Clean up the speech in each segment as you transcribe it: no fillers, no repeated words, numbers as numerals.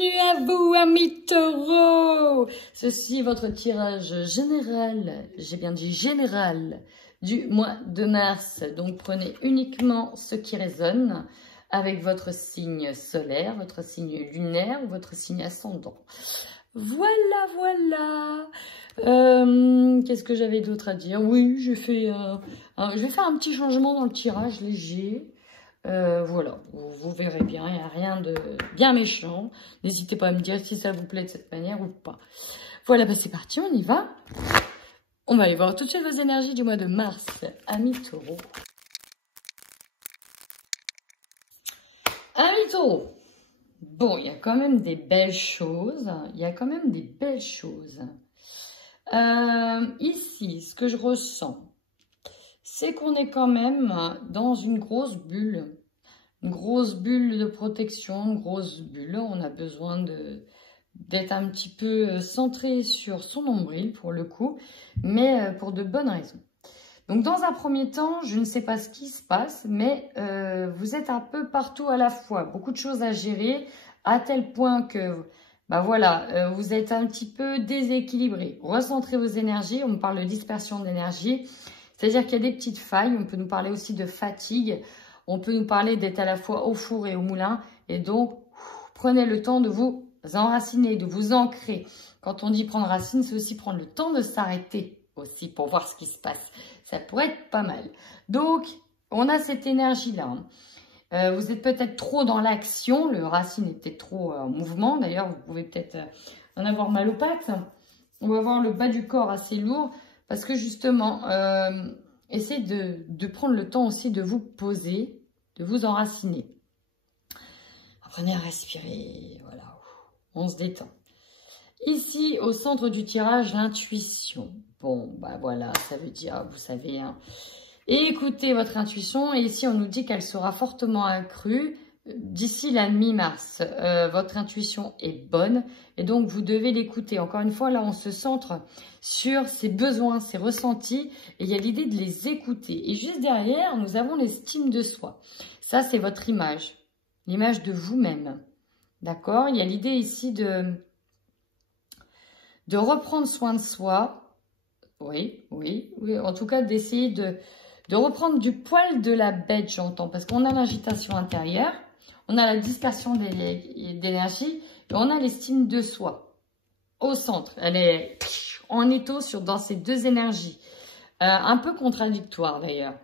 Bienvenue à vous, amis taureaux. Ceci est votre tirage général, j'ai bien dit général, du mois de mars. Donc prenez uniquement ce qui résonne avec votre signe solaire, votre signe lunaire ou votre signe ascendant. Voilà, voilà. Qu'est-ce que j'avais d'autre à dire? Oui, je vais faire un petit changement dans le tirage léger. Voilà, vous verrez bien, il n'y a rien de bien méchant. N'hésitez pas à me dire si ça vous plaît de cette manière ou pas. Voilà, bah c'est parti, on y va. On va aller voir tout de suite vos énergies du mois de mars, amis taureaux. Amis taureaux, bon, il y a quand même des belles choses. Ici, ce que je ressens, c'est qu'on est quand même dans une grosse bulle de protection, une grosse bulle. On a besoin d'être un petit peu centré sur son nombril pour le coup, mais pour de bonnes raisons. Donc dans un premier temps, je ne sais pas ce qui se passe, mais vous êtes un peu partout à la fois, beaucoup de choses à gérer, à tel point que bah voilà, vous êtes un petit peu déséquilibré. Recentrez vos énergies, on me parle de dispersion d'énergie. C'est-à-dire qu'il y a des petites failles, on peut nous parler aussi de fatigue, on peut nous parler d'être à la fois au four et au moulin. Et donc, prenez le temps de vous enraciner, de vous ancrer. Quand on dit prendre racine, c'est aussi prendre le temps de s'arrêter aussi pour voir ce qui se passe. Ça pourrait être pas mal. Donc, on a cette énergie-là. Vous êtes peut-être trop dans l'action, le racine est peut-être trop en mouvement. D'ailleurs, vous pouvez peut-être en avoir mal aux pattes. On va avoir le bas du corps assez lourd. Parce que justement, essayez de prendre le temps aussi de vous poser, de vous enraciner. Apprenez à respirer, voilà, on se détend. Ici, au centre du tirage, l'intuition. Bon, bah voilà, ça veut dire, vous savez, hein, écoutez votre intuition. Et ici, on nous dit qu'elle sera fortement accrue d'ici la mi-mars. Votre intuition est bonne et donc vous devez l'écouter. Encore une fois, là, on se centre sur ses besoins, ses ressentis et il y a l'idée de les écouter. Et juste derrière, nous avons l'estime de soi. Ça, c'est votre image, l'image de vous-même. D'accord? Il y a l'idée ici de reprendre soin de soi. Oui. En tout cas, d'essayer de reprendre du poil de la bête, j'entends, parce qu'on a l'agitation intérieure. On a la dispersion d'énergie et on a l'estime de soi au centre. Elle est en étau dans ces deux énergies. Un peu contradictoire d'ailleurs.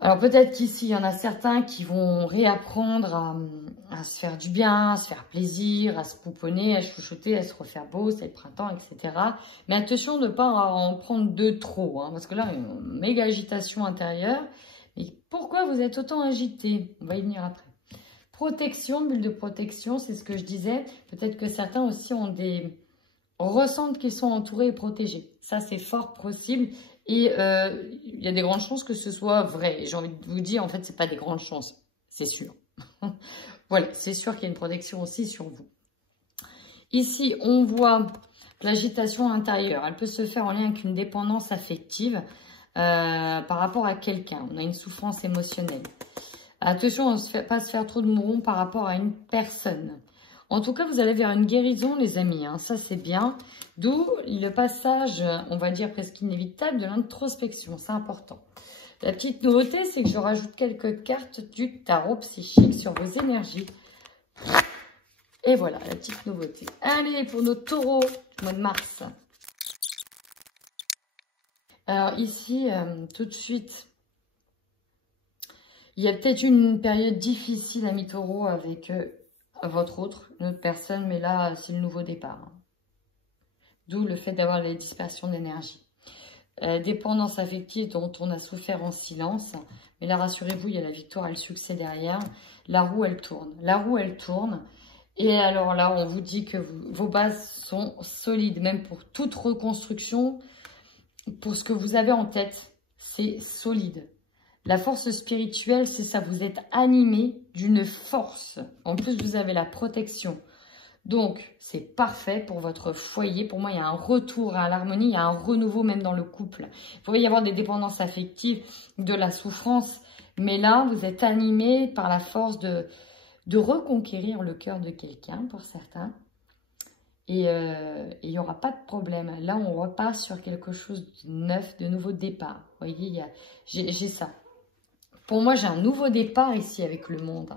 Alors peut-être qu'ici, il y en a certains qui vont réapprendre à se faire du bien, à se faire plaisir, à se pouponner, à chouchouter, à se refaire beau, c'est le printemps, etc. Mais attention de ne pas en prendre de trop, hein, parce que là, il y a une méga agitation intérieure. Mais pourquoi vous êtes autant agité? On va y venir après. Protection, bulle de protection, c'est ce que je disais. Peut-être que certains aussi ressentent qu'ils sont entourés et protégés. Ça, c'est fort possible. Et il y a des grandes chances que ce soit vrai. Et j'ai envie de vous dire, en fait, c'est pas des grandes chances. C'est sûr. Voilà, c'est sûr qu'il y a une protection aussi sur vous. Ici, on voit l'agitation intérieure. Elle peut se faire en lien avec une dépendance affective. Par rapport à quelqu'un. On a une souffrance émotionnelle. Attention à ne pas se faire trop de mourons par rapport à une personne. En tout cas, vous allez vers une guérison, les amis. Hein. Ça, c'est bien. D'où le passage, on va dire presque inévitable, de l'introspection. C'est important. La petite nouveauté, c'est que je rajoute quelques cartes du tarot psychique sur vos énergies. Et voilà, la petite nouveauté. Allez, pour nos taureaux, mois de mars. Alors ici, tout de suite, il y a peut-être une période difficile, amis taureaux, avec une autre personne, mais là, c'est le nouveau départ. Hein. D'où le fait d'avoir les dispersions d'énergie. Dépendance affective dont on a souffert en silence, mais là, rassurez-vous, il y a la victoire et le succès derrière. La roue, elle tourne. La roue, elle tourne. Et alors là, on vous dit que vos bases sont solides, même pour toute reconstruction. Pour ce que vous avez en tête, c'est solide. La force spirituelle, c'est ça. Vous êtes animé d'une force. En plus, vous avez la protection. Donc, c'est parfait pour votre foyer. Pour moi, il y a un retour à l'harmonie. Il y a un renouveau même dans le couple. Il pourrait y avoir des dépendances affectives, de la souffrance. Mais là, vous êtes animé par la force de reconquérir le cœur de quelqu'un pour certains. Et il n'y aura pas de problème. Là, on repart sur quelque chose de neuf, de nouveau départ. Vous voyez, j'ai ça. Pour moi, j'ai un nouveau départ ici avec le monde.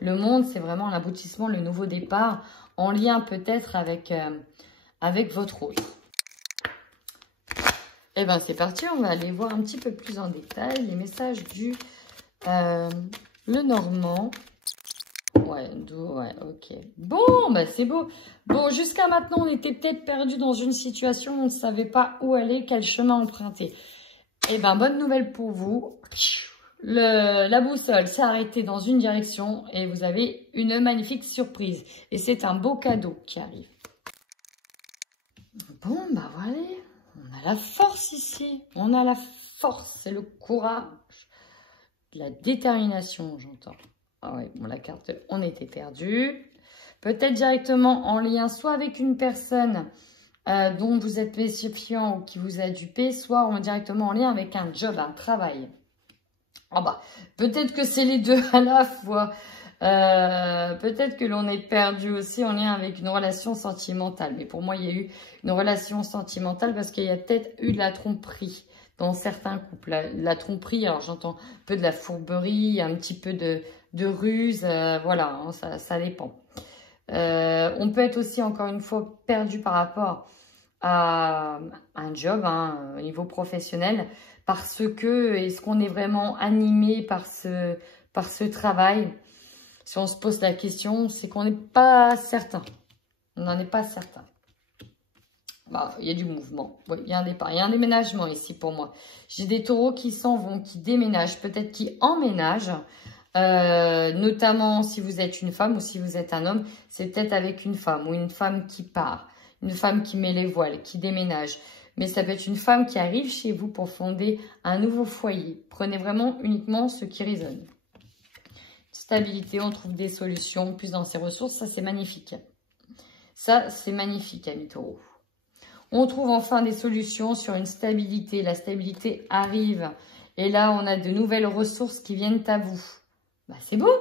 Le monde, c'est vraiment l'aboutissement, le nouveau départ, en lien peut-être avec, avec votre autre. Et bien, c'est parti. On va aller voir un petit peu plus en détail les messages du le Normand. Ouais, ok. Bon, bah c'est beau. Bon, jusqu'à maintenant, on était peut-être perdu dans une situation où on ne savait pas où aller, quel chemin emprunter. Eh ben, bonne nouvelle pour vous. La boussole s'est arrêtée dans une direction et vous avez une magnifique surprise. Et c'est un beau cadeau qui arrive. Bon, bah voilà. On a la force ici. On a la force, c'est le courage. La détermination, j'entends. Ah ouais, bon, la carte, on était perdu. Peut-être directement en lien soit avec une personne dont vous êtes méfiant ou qui vous a dupé, soit directement en lien avec un job, un travail. Ah bah, peut-être que c'est les deux à la fois. Peut-être que l'on est perdu aussi en lien avec une relation sentimentale. Mais pour moi, il y a eu une relation sentimentale parce qu'il y a peut-être eu de la tromperie dans certains couples. La tromperie, alors j'entends un peu de la fourberie, un petit peu de ruse, voilà, hein, ça dépend. On peut être aussi, encore une fois, perdu par rapport à un job, hein, au niveau professionnel, parce que, est-ce qu'on est vraiment animé par ce travail? Si on se pose la question, c'est qu'on n'est pas certain. On n'en est pas certain. Bah, il y a du mouvement. Oui, il y a un départ. Il y a un déménagement ici pour moi. J'ai des taureaux qui s'en vont, qui déménagent, peut-être qui emménagent. Notamment si vous êtes une femme ou si vous êtes un homme, c'est peut-être avec une femme ou une femme qui part. Une femme qui met les voiles, qui déménage. Mais ça peut être une femme qui arrive chez vous pour fonder un nouveau foyer. Prenez vraiment uniquement ce qui résonne. Stabilité, on trouve des solutions, plus dans ses ressources, ça c'est magnifique. Ça c'est magnifique, amis taureaux. On trouve enfin des solutions sur une stabilité. La stabilité arrive. Et là, on a de nouvelles ressources qui viennent à vous. Bah, c'est beau.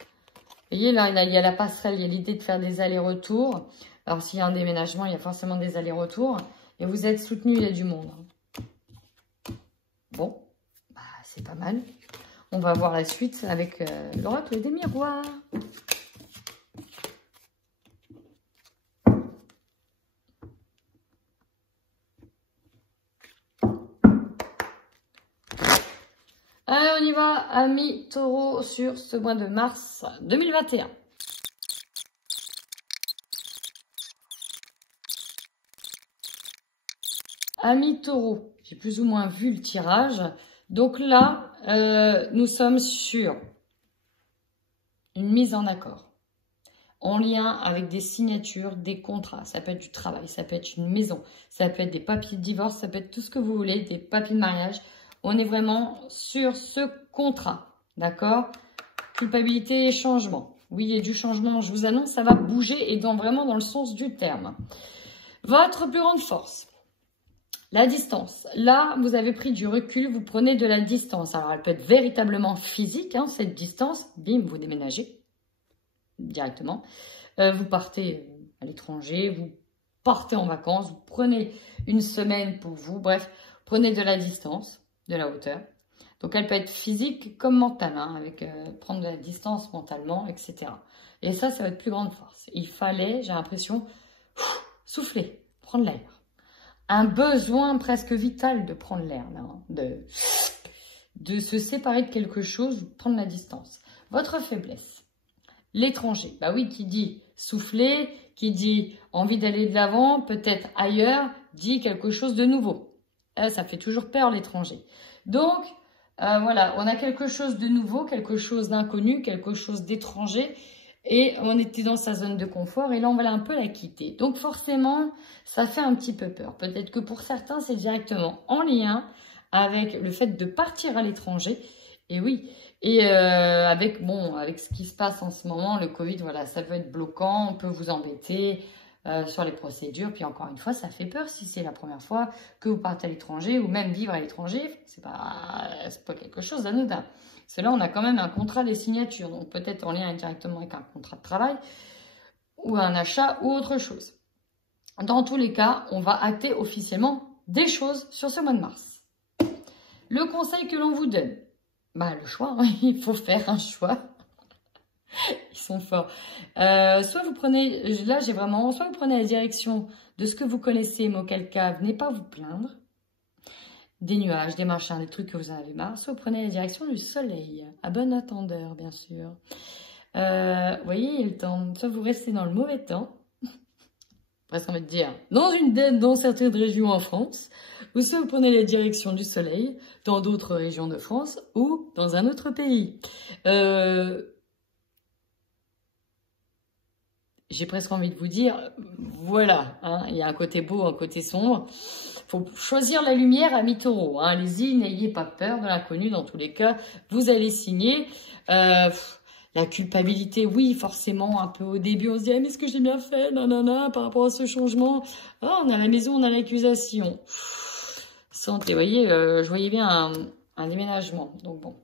Vous voyez, là, il y a la passerelle, il y a l'idée de faire des allers-retours. Alors, s'il y a un déménagement, il y a forcément des allers-retours. Et vous êtes soutenu, il y a du monde. Bon, bah, c'est pas mal. On va voir la suite avec l'oracle des miroirs. Allez, on y va, amis taureaux, sur ce mois de mars 2021. Amis taureaux, j'ai plus ou moins vu le tirage. Donc là, nous sommes sur une mise en accord. En lien avec des signatures, des contrats. Ça peut être du travail, ça peut être une maison, ça peut être des papiers de divorce, ça peut être tout ce que vous voulez, des papiers de mariage. On est vraiment sur ce contrat, d'accord? Culpabilité et changement. Oui, il y a du changement, je vous annonce, ça va bouger et vraiment dans le sens du terme. Votre plus grande force, la distance. Là, vous avez pris du recul, vous prenez de la distance. Alors, elle peut être véritablement physique, hein, cette distance. Bim, vous déménagez directement. Vous partez à l'étranger, vous partez en vacances, vous prenez une semaine pour vous. Bref, prenez de la distance, de la hauteur. Donc, elle peut être physique comme mentale, hein, avec prendre de la distance mentalement, etc. Et ça va être plus grande force. Il fallait, j'ai l'impression, souffler, prendre l'air. Un besoin presque vital de prendre l'air, là, hein, de se séparer de quelque chose, prendre la distance. Votre faiblesse, l'étranger. Bah oui, qui dit souffler, qui dit envie d'aller de l'avant, peut-être ailleurs, dit quelque chose de nouveau. Ça fait toujours peur, l'étranger. Donc, voilà, on a quelque chose de nouveau, quelque chose d'inconnu, quelque chose d'étranger. Et on était dans sa zone de confort et là, on va un peu la quitter. Donc forcément, ça fait un petit peu peur. Peut-être que pour certains, c'est directement en lien avec le fait de partir à l'étranger. Et oui, et avec ce qui se passe en ce moment, le Covid, voilà, ça peut être bloquant, on peut vous embêter. sur les procédures. Puis encore une fois, ça fait peur si c'est la première fois que vous partez à l'étranger ou même vivre à l'étranger. C'est pas quelque chose d'anodin. Parce que là, on a quand même un contrat des signatures, donc peut-être en lien indirectement avec un contrat de travail ou un achat ou autre chose. Dans tous les cas, on va acter officiellement des choses sur ce mois de mars. Le conseil que l'on vous donne, le choix, hein, il faut faire un choix. Ils sont forts. Soit vous prenez, là j'ai vraiment, soit vous prenez la direction de ce que vous connaissez, mais auquel cas, venez pas vous plaindre. Des nuages, des machins, des trucs que vous en avez marre. Soit vous prenez la direction du soleil, à bon entendeur, bien sûr. Vous voyez, le temps, soit vous restez dans le mauvais temps, presque envie de dire, dans certaines régions en France, ou soit vous prenez la direction du soleil dans d'autres régions de France ou dans un autre pays. J'ai presque envie de vous dire, voilà, hein, il y a un côté beau, un côté sombre. Faut choisir la lumière à mi-taureau. Hein. Allez-y, n'ayez pas peur de l'inconnu. Dans tous les cas, vous allez signer. La culpabilité, oui, forcément, un peu au début, on se dit, ah, mais est-ce que j'ai bien fait, nanana, par rapport à ce changement. Ah, on a la maison, on a l'accusation. Santé, vous voyez, je voyais bien un déménagement. Donc bon,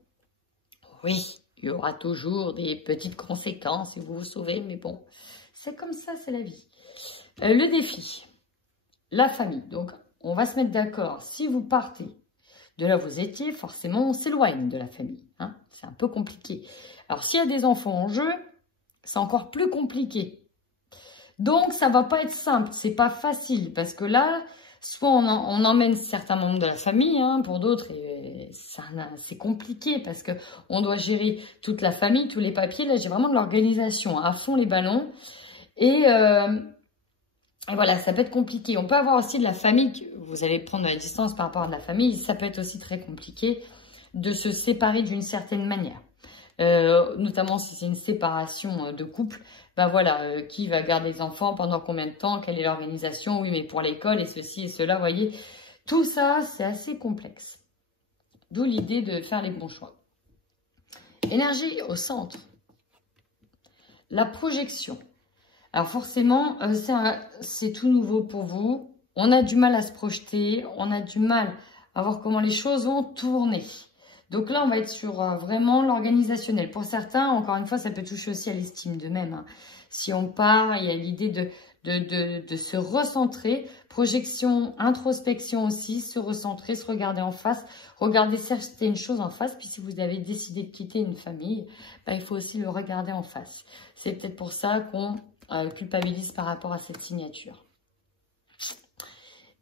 oui, il y aura toujours des petites conséquences si vous vous sauvez, mais bon, c'est comme ça, c'est la vie. Le défi, la famille. Donc, on va se mettre d'accord. Si vous partez de là où vous étiez, forcément, on s'éloigne de la famille. Hein, c'est un peu compliqué. Alors, s'il y a des enfants en jeu, c'est encore plus compliqué. Donc, ça va pas être simple. C'est pas facile parce que là, soit on emmène certains membres de la famille, hein, pour d'autres, c'est compliqué parce que on doit gérer toute la famille, tous les papiers. Là, j'ai vraiment de l'organisation à fond les ballons. Et voilà, ça peut être compliqué. On peut avoir aussi de la famille, vous allez prendre de la distance par rapport à de la famille. Ça peut être aussi très compliqué de se séparer d'une certaine manière. Notamment si c'est une séparation de couple. Voilà, qui va garder les enfants, pendant combien de temps, quelle est l'organisation, oui, mais pour l'école et ceci et cela, vous voyez. Tout ça, c'est assez complexe. D'où l'idée de faire les bons choix. Énergie au centre. La projection. Alors forcément, c'est tout nouveau pour vous. On a du mal à se projeter, on a du mal à voir comment les choses vont tourner. Donc là, on va être sur vraiment l'organisationnel. Pour certains, encore une fois, ça peut toucher aussi à l'estime d'eux-mêmes. Hein. Si on part, il y a l'idée de se recentrer. Projection, introspection aussi, se recentrer, se regarder en face, regarder certaines choses en face. Puis si vous avez décidé de quitter une famille, il faut aussi le regarder en face. C'est peut-être pour ça qu'on culpabilise par rapport à cette signature.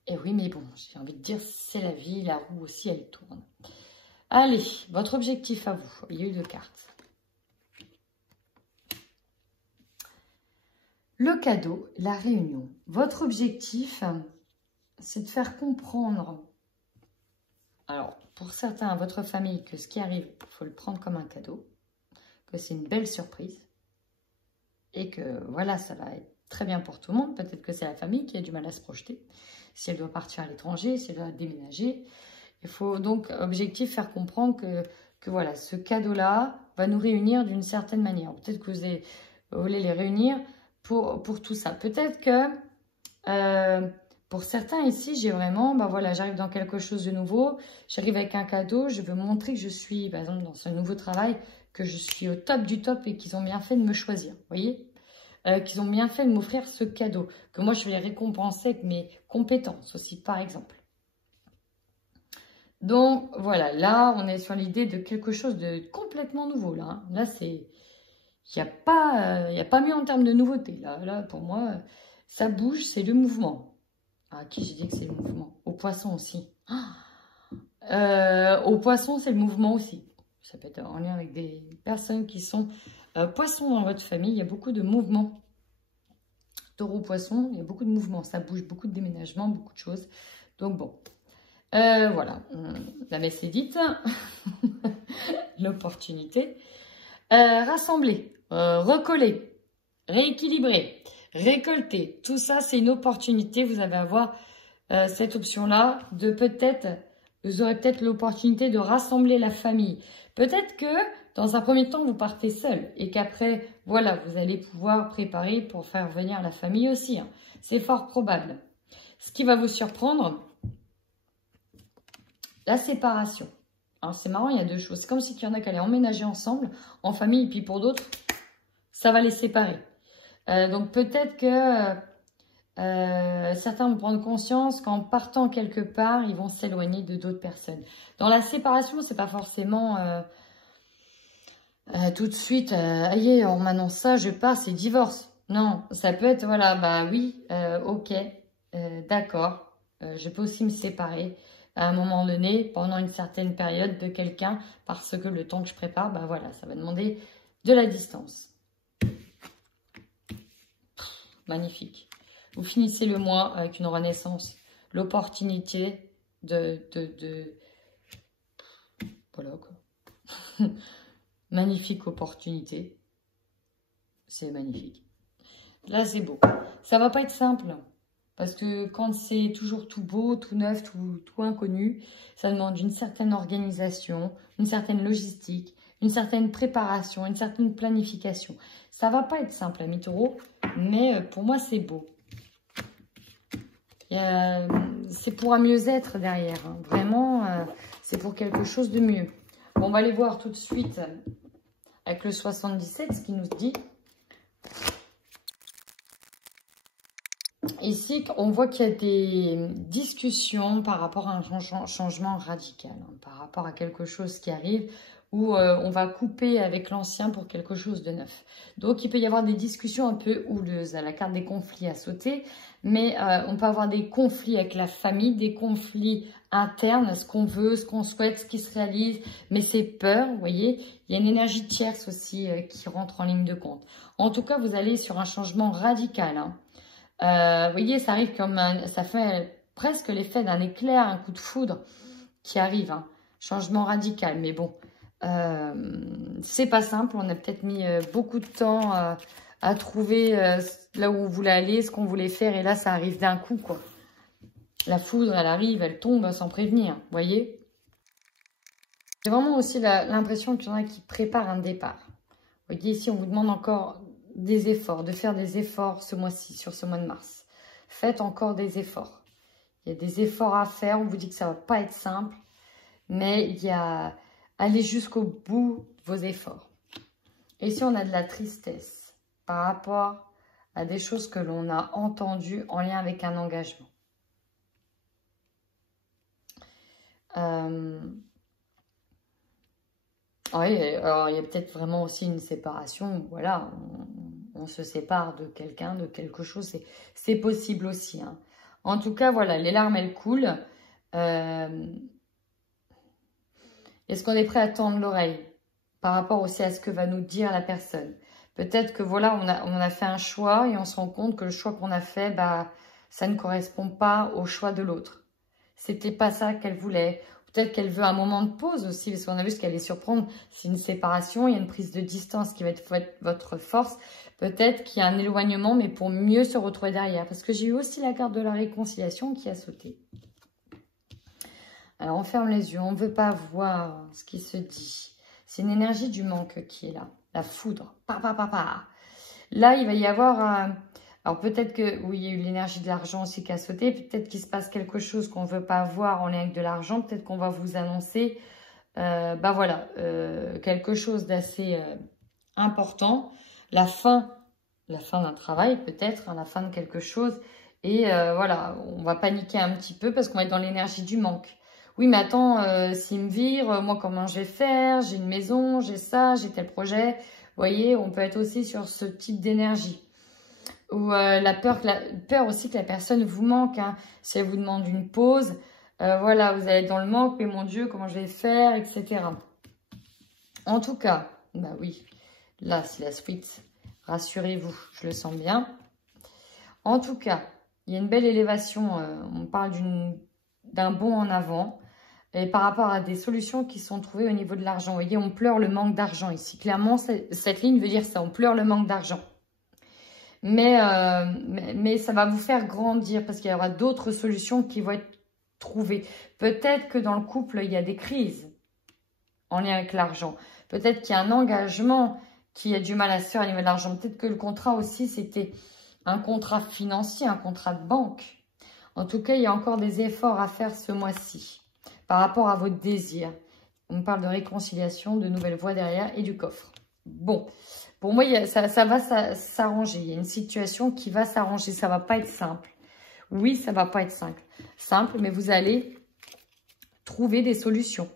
Et oui, mais bon, j'ai envie de dire, c'est la vie, la roue aussi, elle tourne. Allez, votre objectif à vous. Il y a eu 2 cartes. Le cadeau, la réunion. Votre objectif, c'est de faire comprendre, alors pour certains, à votre famille, que ce qui arrive, il faut le prendre comme un cadeau, que c'est une belle surprise, et que voilà, ça va être très bien pour tout le monde. Peut-être que c'est la famille qui a du mal à se projeter, si elle doit partir à l'étranger, si elle doit déménager. Il faut donc, objectif, faire comprendre que voilà, ce cadeau-là va nous réunir d'une certaine manière. Peut-être que vous voulez les réunir pour tout ça. Peut-être que pour certains ici, j'ai vraiment, voilà, j'arrive dans quelque chose de nouveau, j'arrive avec un cadeau, je veux montrer que je suis, par exemple, dans ce nouveau travail, que je suis au top du top et qu'ils ont bien fait de me choisir, vous voyez, qu'ils ont bien fait de m'offrir ce cadeau, que moi je vais les récompenser avec mes compétences aussi, par exemple. Donc, voilà, là, on est sur l'idée de quelque chose de complètement nouveau, là. Hein. Là, c'est... Il n'y a pas mieux en termes de nouveauté. Là, pour moi, ça bouge, c'est le mouvement. À qui j'ai dit que c'est le mouvement? Au poisson aussi. Au poisson, c'est le mouvement aussi. Ça peut être en lien avec des personnes qui sont poissons dans votre famille. Il y a beaucoup de mouvements. Taureau, poisson, il y a beaucoup de mouvements. Ça bouge, beaucoup de déménagements, beaucoup de choses. Donc, bon. Voilà, la messe est dite, l'opportunité. Rassembler, recoller, rééquilibrer, récolter, tout ça c'est une opportunité. Vous allez avoir cette option-là de peut-être, vous aurez peut-être l'opportunité de rassembler la famille. Peut-être que dans un premier temps, vous partez seul et qu'après, voilà, vous allez pouvoir préparer pour faire venir la famille aussi. Hein. C'est fort probable. Ce qui va vous surprendre, la séparation. Alors, c'est marrant, il y a deux choses. C'est comme s'il y en a qui allaient emménager ensemble, en famille, et puis pour d'autres, ça va les séparer. Donc, peut-être que certains vont prendre conscience qu'en partant quelque part, ils vont s'éloigner de d'autres personnes. Dans la séparation, c'est pas forcément tout de suite, aïe, on m'annonce ça, je pars, c'est divorce. Non, ça peut être, voilà, bah oui, ok, d'accord, je peux aussi me séparer à un moment donné, pendant une certaine période de quelqu'un, parce que le temps que je prépare, bah voilà, ça va demander de la distance. Magnifique. Vous finissez le mois avec une renaissance, l'opportunité voilà quoi. Magnifique opportunité. C'est magnifique. Là, c'est beau. Ça va pas être simple. Parce que quand c'est toujours tout beau, tout neuf, tout inconnu, ça demande une certaine organisation, une certaine logistique, une certaine préparation, une certaine planification. Ça va pas être simple, amis taureaux, mais pour moi, c'est beau. C'est pour un mieux-être derrière. Hein. Vraiment, c'est pour quelque chose de mieux. Bon, on va aller voir tout de suite avec le 77, ce qu'il nous dit. Ici, on voit qu'il y a des discussions par rapport à un changement radical, hein, par rapport à quelque chose qui arrive où on va couper avec l'ancien pour quelque chose de neuf. Donc, il peut y avoir des discussions un peu houleuses. La carte des conflits a sauté, mais on peut avoir des conflits avec la famille, des conflits internes, ce qu'on veut, ce qu'on souhaite, ce qui se réalise, mais c'est peur, vous voyez. Il y a une énergie tierce aussi qui rentre en ligne de compte. En tout cas, vous allez sur un changement radical, hein. Vous voyez, ça arrive comme ça fait presque l'effet d'un éclair, un coup de foudre qui arrive, hein. Changement radical, mais bon, c'est pas simple. On a peut-être mis beaucoup de temps à trouver là où on voulait aller, ce qu'on voulait faire, et là, ça arrive d'un coup, quoi. La foudre, elle arrive, elle tombe sans prévenir, vous voyez. J'ai vraiment aussi l'impression qu'il y en a qui préparent un départ. Vous voyez, ici, on vous demande encore des efforts, de faire des efforts ce mois-ci, sur ce mois de mars. Faites encore des efforts. Il y a des efforts à faire. On vous dit que ça ne va pas être simple, mais il y a aller jusqu'au bout de vos efforts. Et ici, on a de la tristesse par rapport à des choses que l'on a entendues en lien avec un engagement. Oui, alors il y a peut-être vraiment aussi une séparation. Voilà, on se sépare de quelqu'un, de quelque chose. C'est possible aussi. Hein. En tout cas, voilà, les larmes, elles coulent. Est-ce qu'on est prêt à tendre l'oreille par rapport aussi à ce que va nous dire la personne? Peut-être que voilà, on a fait un choix et on se rend compte que le choix qu'on a fait, bah, ça ne correspond pas au choix de l'autre. C'était pas ça qu'elle voulait. Peut-être qu'elle veut un moment de pause aussi, parce qu'on a vu ce qu'elle allait surprendre. C'est une séparation, il y a une prise de distance qui va être votre force. Peut-être qu'il y a un éloignement, mais pour mieux se retrouver derrière. Parce que j'ai eu aussi la carte de la réconciliation qui a sauté. Alors, on ferme les yeux, on ne veut pas voir ce qui se dit. C'est une énergie du manque qui est là. La foudre. Là, il va y avoir... Alors peut-être que, oui, il y a eu l'énergie de l'argent aussi qui a sauté. Peut-être qu'il se passe quelque chose qu'on ne veut pas voir en lien avec de l'argent. Peut-être qu'on va vous annoncer, bah voilà, quelque chose d'assez important. La fin d'un travail peut-être, hein, la fin de quelque chose. Et voilà, on va paniquer un petit peu parce qu'on va être dans l'énergie du manque. Oui, mais attends, s'il me vire, moi, comment je vais faire? J'ai une maison, j'ai ça, j'ai tel projet. Vous voyez, on peut être aussi sur ce type d'énergie. Ou la peur aussi que la personne vous manque. Hein. Si elle vous demande une pause, voilà, vous allez être dans le manque, mais mon Dieu, comment je vais faire, etc. En tout cas, bah oui, là, c'est la suite. Rassurez-vous, je le sens bien. En tout cas, il y a une belle élévation. On parle d'un bond en avant. Et par rapport à des solutions qui sont trouvées au niveau de l'argent. Vous voyez, on pleure le manque d'argent ici. Clairement, cette ligne veut dire ça. On pleure le manque d'argent. Mais ça va vous faire grandir parce qu'il y aura d'autres solutions qui vont être trouvées. Peut-être que dans le couple, il y a des crises en lien avec l'argent. Peut-être qu'il y a un engagement qui a du mal à se faire au niveau de l'argent. Peut-être que le contrat aussi, c'était un contrat financier, un contrat de banque. En tout cas, il y a encore des efforts à faire ce mois-ci par rapport à votre désir. On parle de réconciliation, de nouvelles voies derrière et du coffre. Bon, pour moi, ça va s'arranger. Il y a une situation qui va s'arranger. Ça ne va pas être simple. Oui, ça ne va pas être simple, mais vous allez trouver des solutions,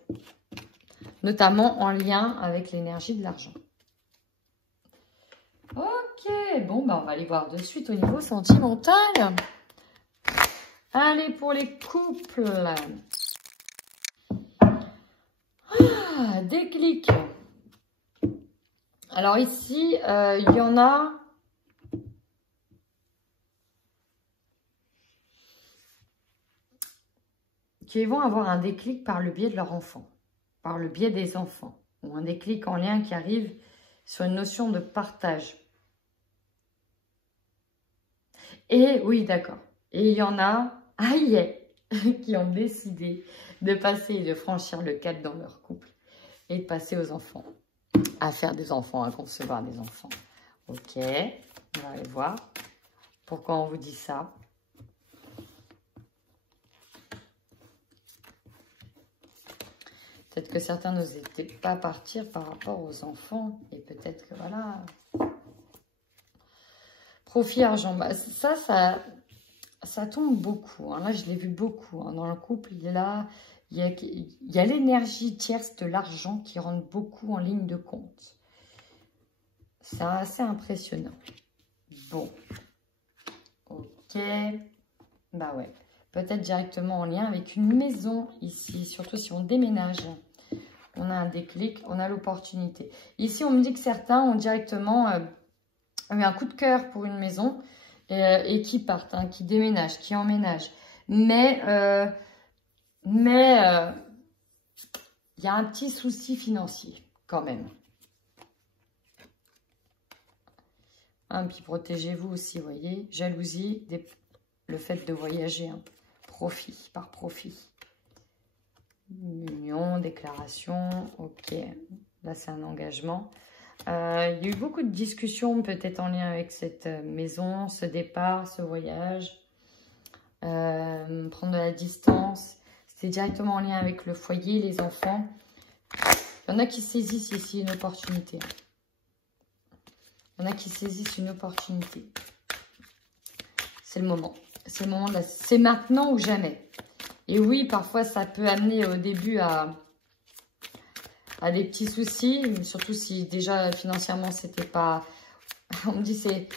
notamment en lien avec l'énergie de l'argent. Ok, bon, bah on va aller voir de suite au niveau sentimental. Allez, pour les couples. Ah, déclic. Alors ici, il y en a... qui vont avoir un déclic par le biais de leur enfant, par le biais des enfants, ou un déclic en lien qui arrive sur une notion de partage. Et oui, d'accord. Et il y en a, qui ont décidé de passer et de franchir le cap dans leur couple et de passer aux enfants, à faire des enfants, à concevoir des enfants. Ok, on va aller voir pourquoi on vous dit ça. Peut-être que certains n'osaient pas partir par rapport aux enfants. Et peut-être que voilà. Profit argent. Bah, ça tombe beaucoup. Hein. Là, je l'ai vu beaucoup. Hein. Dans le couple, il y a l'énergie tierce de l'argent qui rentre beaucoup en ligne de compte. C'est assez impressionnant. Bon. Ok. Bah ouais. Peut-être directement en lien avec une maison ici. Surtout si on déménage. On a un déclic, on a l'opportunité. Ici, on me dit que certains ont directement eu un coup de cœur pour une maison et qui partent, hein, qui déménagent, qui emménagent. Mais il y a un petit souci financier quand même. Hein, puis protégez-vous aussi, vous voyez. Jalousie, le fait de voyager, hein. Profit, par profit. Union, déclaration, ok. Là, c'est un engagement. Il y a eu beaucoup de discussions peut-être en lien avec cette maison, ce départ, ce voyage. Prendre de la distance. C'était directement en lien avec le foyer, les enfants. Il y en a qui saisissent ici une opportunité. Il y en a qui saisissent une opportunité. C'est le moment. C'est le moment de c'est maintenant ou jamais. Et oui, parfois, ça peut amener au début à des petits soucis, surtout si déjà financièrement, c'était pas... On me dit, c'est...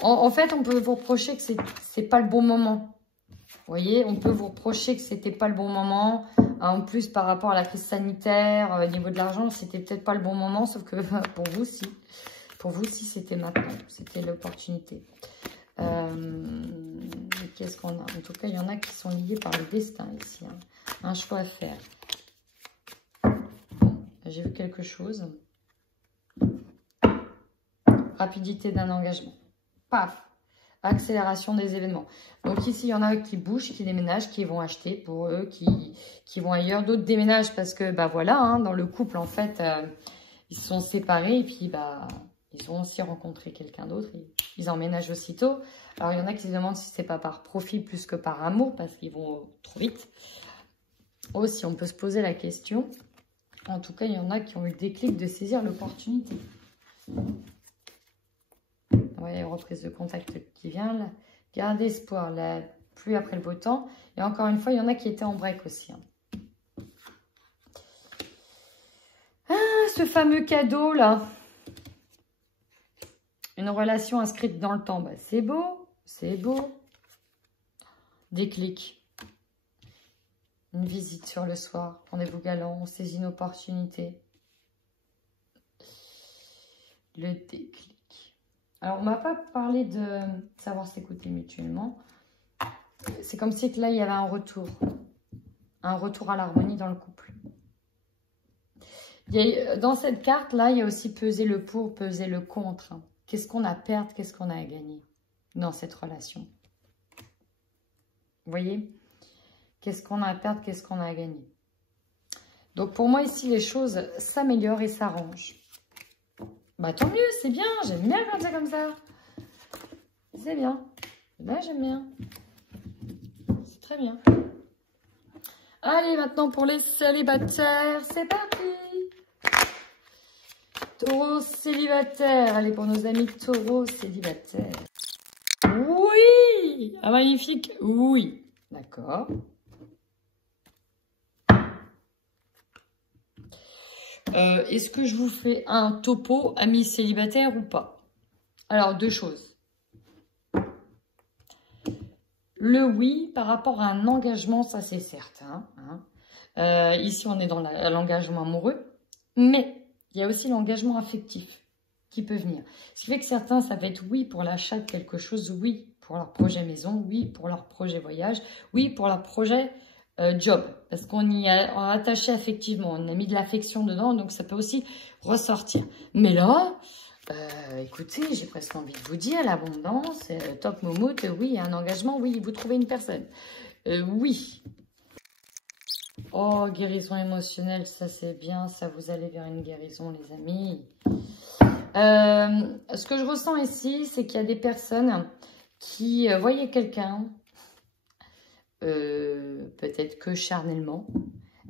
En fait, on peut vous reprocher que c'est pas le bon moment. Vous voyez, on peut vous reprocher que c'était pas le bon moment. En plus, par rapport à la crise sanitaire, au niveau de l'argent, c'était peut-être pas le bon moment, sauf que pour vous, si. Pour vous, si, c'était maintenant. C'était l'opportunité. Qu'est-ce qu'on a? En tout cas, il y en a qui sont liés par le destin ici. Hein. Un choix à faire. J'ai vu quelque chose. Rapidité d'un engagement. Paf! Accélération des événements. Donc ici, il y en a qui bougent, qui déménagent, qui vont acheter pour eux, qui vont ailleurs. D'autres déménagent parce que, bah voilà, hein, dans le couple, en fait, ils se sont séparés et puis, bah, ils ont aussi rencontré quelqu'un d'autre. Ils emménagent aussitôt. Alors, il y en a qui se demandent si c'est pas par profit plus que par amour parce qu'ils vont trop vite. Aussi, on peut se poser la question. En tout cas, il y en a qui ont eu le déclic de saisir l'opportunité. Ouais, reprise de contact qui vient. Là. Gardez espoir. La pluie après le beau temps. Et encore une fois, il y en a qui étaient en break aussi. Hein. Ah, ce fameux cadeau là. Une relation inscrite dans le temps. Bah, c'est beau. C'est beau. Déclic. Une visite sur le soir. Rendez-vous galant. On saisit une opportunité. Le déclic. Alors, on ne m'a pas parlé de savoir s'écouter mutuellement. C'est comme si que là, il y avait un retour. Un retour à l'harmonie dans le couple. Dans cette carte-là, il y a aussi peser le pour, peser le contre. Qu'est-ce qu'on a à perdre, qu'est-ce qu'on a à gagner dans cette relation? Vous voyez? Qu'est-ce qu'on a à perdre, qu'est-ce qu'on a à gagner? Donc pour moi ici, les choses s'améliorent et s'arrangent. Bah tant mieux, c'est bien, j'aime bien quand c'est comme ça. C'est bien. Là j'aime bien. C'est très bien. Allez, maintenant pour les célibataires, c'est parti. Taureau célibataire. Allez, pour nos amis taureaux célibataires. Oui. Ah, magnifique. Oui. D'accord. Est-ce que je vous fais un topo amis célibataires ou pas? Alors, deux choses. Le oui par rapport à un engagement, ça c'est certain. Hein. Ici, on est dans l'engagement amoureux. Mais il y a aussi l'engagement affectif qui peut venir. Ce qui fait que certains, ça va être oui pour l'achat de quelque chose, oui pour leur projet maison, oui pour leur projet voyage, oui pour leur projet job. Parce qu'on y a attaché affectivement, on a mis de l'affection dedans, donc ça peut aussi ressortir. Mais là, écoutez, j'ai presque envie de vous dire, l'abondance, top moumoute, oui, un engagement, oui, vous trouvez une personne. Oui. Oh, guérison émotionnelle, ça c'est bien, ça vous allez vers une guérison les amis. Ce que je ressens ici, c'est qu'il y a des personnes qui voyaient quelqu'un, peut-être que charnellement,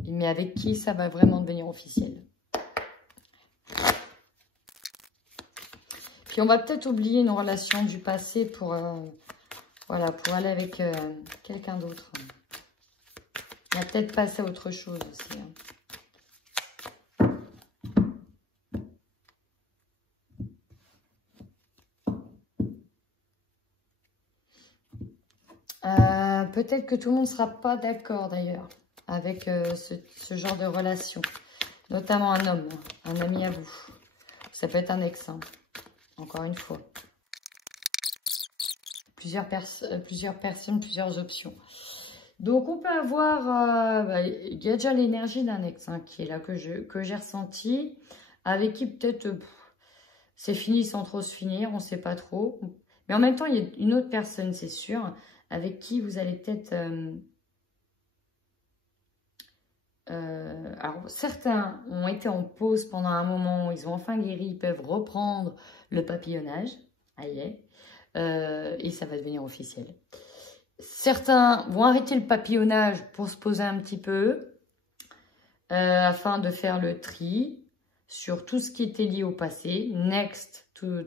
mais avec qui ça va vraiment devenir officiel. Puis on va peut-être oublier une relation du passé pour, voilà, pour aller avec quelqu'un d'autre. On va peut-être passer à autre chose aussi. Peut-être que tout le monde ne sera pas d'accord d'ailleurs avec ce genre de relation. Notamment un homme, un ami à vous. Ça peut être un ex, hein, encore une fois. Plusieurs personnes, plusieurs options. Donc, on peut avoir... il y a déjà l'énergie d'un ex hein, qui est là, que j'ai ressenti. Avec qui peut-être c'est fini sans trop se finir, on ne sait pas trop. Mais en même temps, il y a une autre personne, c'est sûr, avec qui vous allez peut-être... alors, certains ont été en pause pendant un moment, ils ont enfin guéri, ils peuvent reprendre le papillonnage. Aïe, et ça va devenir officiel. Certains vont arrêter le papillonnage pour se poser un petit peu, afin de faire le tri sur tout ce qui était lié au passé. Next, tous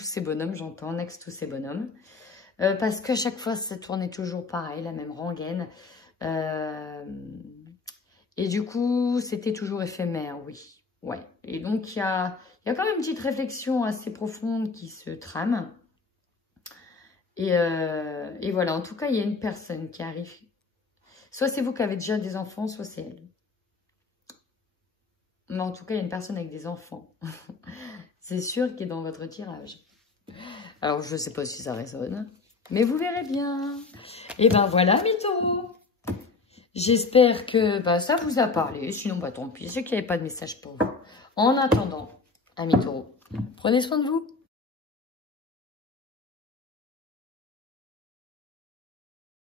ces bonhommes, j'entends, next, tous ces bonhommes. Parce qu'à chaque fois, ça tournait toujours pareil, la même rengaine. Et du coup, c'était toujours éphémère, oui. Ouais. Et donc, il y a quand même une petite réflexion assez profonde qui se trame. Et voilà, en tout cas, il y a une personne qui arrive. Soit c'est vous qui avez déjà des enfants, soit c'est elle. Mais en tout cas, il y a une personne avec des enfants. C'est sûr qu'il est dans votre tirage. Alors, je ne sais pas si ça résonne, mais vous verrez bien. Et ben voilà, mes taureaux. J'espère que ça vous a parlé. Sinon, tant pis, c'est qu'il n'y avait pas de message pour vous. En attendant, amis taureaux, prenez soin de vous.